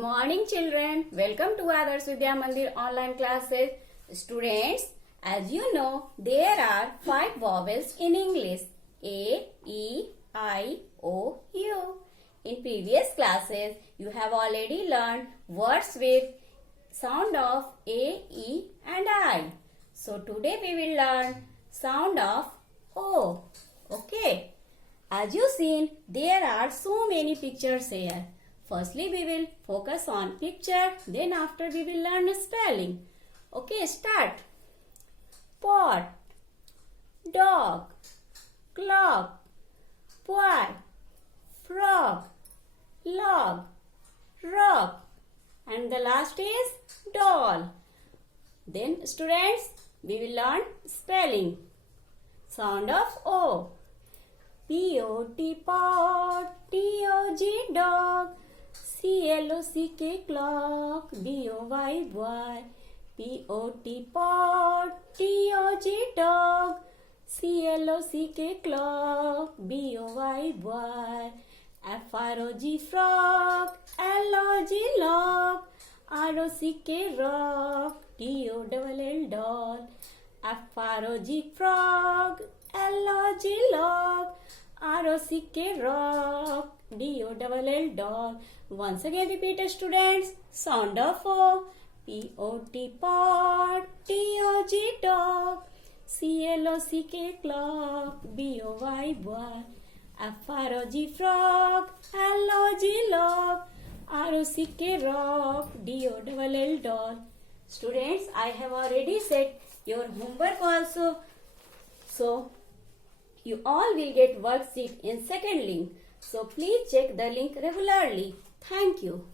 morning children. Welcome to Adarsh Vidya Mandir online classes. Students, as you know, there are 5 vowels in English. A, E, I, O, U. In previous classes, you have already learned words with sound of A, E and I. So today we will learn sound of O. Okay. As you seen, there are so many pictures here. Firstly, we will focus on picture. Then after we will learn spelling. Okay, start. Pot, dog, clock, boy, frog, log, rock. And the last is doll. Then students, we will learn spelling. Sound of O. P-O-T pot, T-O-G dog, C-L-O-C-K clock, B-O-Y boy, P-O-T pot, T-O-G dog, C-L-O-C-K clock, B-O-Y boy, F-R-O-G frog, L-O-G log, R-O-C-K rock, D-O-L-L doll, F-R-O-G frog, L-O-G log, R-O-C-K rock, D-O-L-L doll. Once again repeat students. Sound of O. P-O-T pot, T-O-G dog, C-L-O-C-K clock, B-O-Y boy, F-R-O-G frog, L-O-G log, R-O-C-K rock, D-O-L-L doll. Students, I have already said your homework also. So, you all will get worksheet in second link. So, please check the link regularly. Thank you.